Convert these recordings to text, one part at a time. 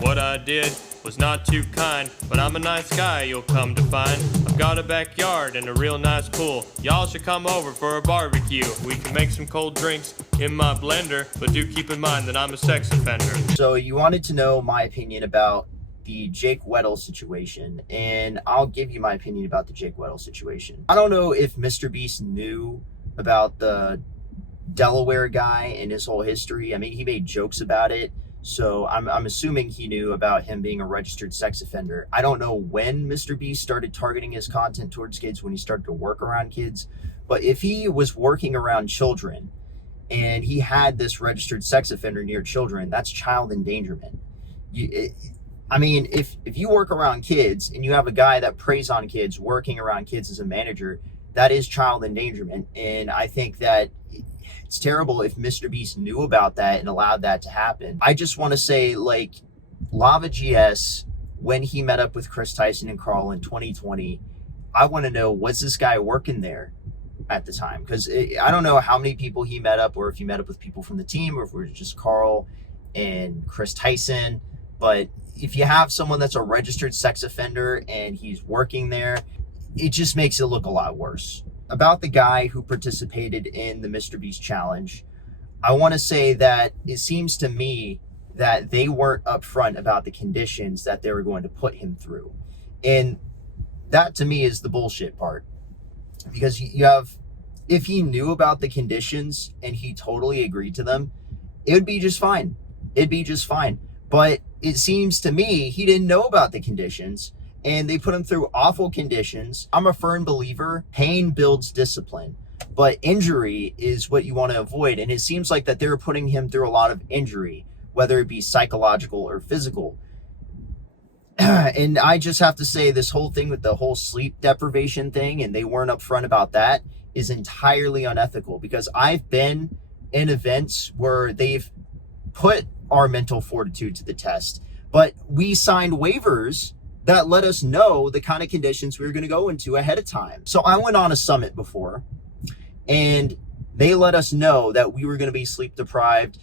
What I did was not too kind, but I'm a nice guy, you'll come to find. I've got a backyard and a real nice pool. Y'all should come over for a barbecue. We can make some cold drinks in my blender, but do keep in mind that I'm a sex offender. So you wanted to know my opinion about the Jake Weddle situation, and I'll give you my opinion about the Jake Weddle situation. I don't know if MrBeast knew about the Delaware guy and his whole history. I mean, he made jokes about it, so I'm assuming he knew about him being a registered sex offender. I don't know when MrBeast started targeting his content towards kids, when he started to work around kids, but if he was working around children and he had this registered sex offender near children, that's child endangerment. I mean, if you work around kids and you have a guy that preys on kids working around kids as a manager, that is child endangerment. And I think that it's terrible if MrBeast knew about that and allowed that to happen. I just want to say, like, Lava GS, when he met up with Chris Tyson and Carl in 2020, I want to know, was this guy working there at the time? Because I don't know how many people he met up, or if he met up with people from the team, or if it was just Carl and Chris Tyson. But if you have someone that's a registered sex offender and he's working there, it just makes it look a lot worse. About the guy who participated in the MrBeast challenge, I want to say that it seems to me that they weren't upfront about the conditions that they were going to put him through. And that to me is the bullshit part. Because you have, if he knew about the conditions and he totally agreed to them, it would be just fine. It'd be just fine. But it seems to me he didn't know about the conditions, and they put him through awful conditions. I'm a firm believer, pain builds discipline, but injury is what you want to avoid. And it seems like that they were putting him through a lot of injury, whether it be psychological or physical. And I just have to say, this whole thing with the whole sleep deprivation thing, and they weren't upfront about that, is entirely unethical. Because I've been in events where they've put our mental fortitude to the test, but we signed waivers that let us know the kind of conditions we were going to go into ahead of time. So I went on a summit before, and they let us know that we were going to be sleep deprived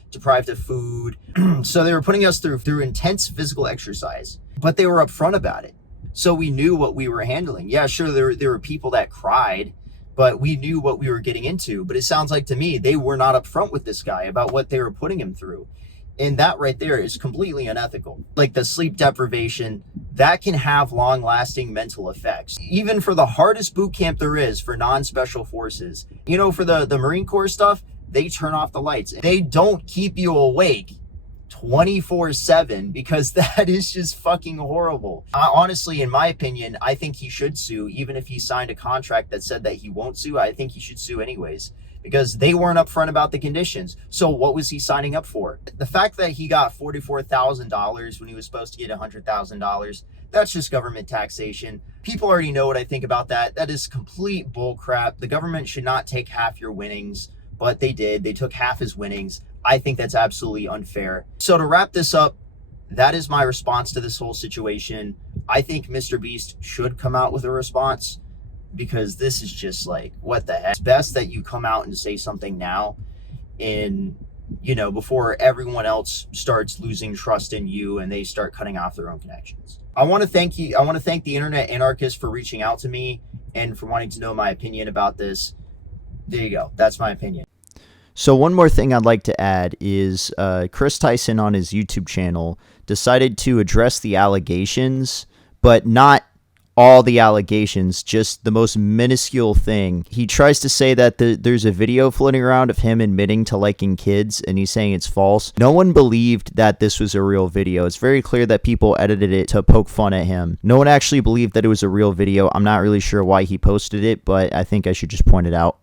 of food. So they were putting us through intense physical exercise, but they were upfront about it. So we knew what we were handling. Yeah, sure, there were people that cried, but we knew what we were getting into. But it sounds like to me, they were not upfront with this guy about what they were putting him through. And that right there is completely unethical. Like the sleep deprivation, that can have long-lasting mental effects. Even for the hardest boot camp there is for non-special forces. You know, for the Marine Corps stuff, they turn off the lights. They don't keep you awake 24/7, because that is just fucking horrible. Honestly, in my opinion, I think he should sue. Even if he signed a contract that said that he won't sue, I think he should sue anyways, because they weren't upfront about the conditions. So what was he signing up for? The fact that he got $44,000 when he was supposed to get $100,000, that's just government taxation. People already know what I think about that. That is complete bull crap. The government should not take half your winnings, but they did. They took half his winnings. I think that's absolutely unfair. So to wrap this up, that is my response to this whole situation. I think MrBeast should come out with a response, because this is just like, what the heck? It's best that you come out and say something now, in, you know, before everyone else starts losing trust in you and they start cutting off their own connections. I want to thank you. I want to thank the Internet Anarchist for reaching out to me and for wanting to know my opinion about this. There you go. That's my opinion. So one more thing I'd like to add is Chris Tyson on his YouTube channel decided to address the allegations, but not all the allegations, just the most minuscule thing. He tries to say that there's a video floating around of him admitting to liking kids, and he's saying it's false. No one believed that this was a real video. It's very clear that people edited it to poke fun at him. No one actually believed that it was a real video. I'm not really sure why he posted it, but I think I should just point it out.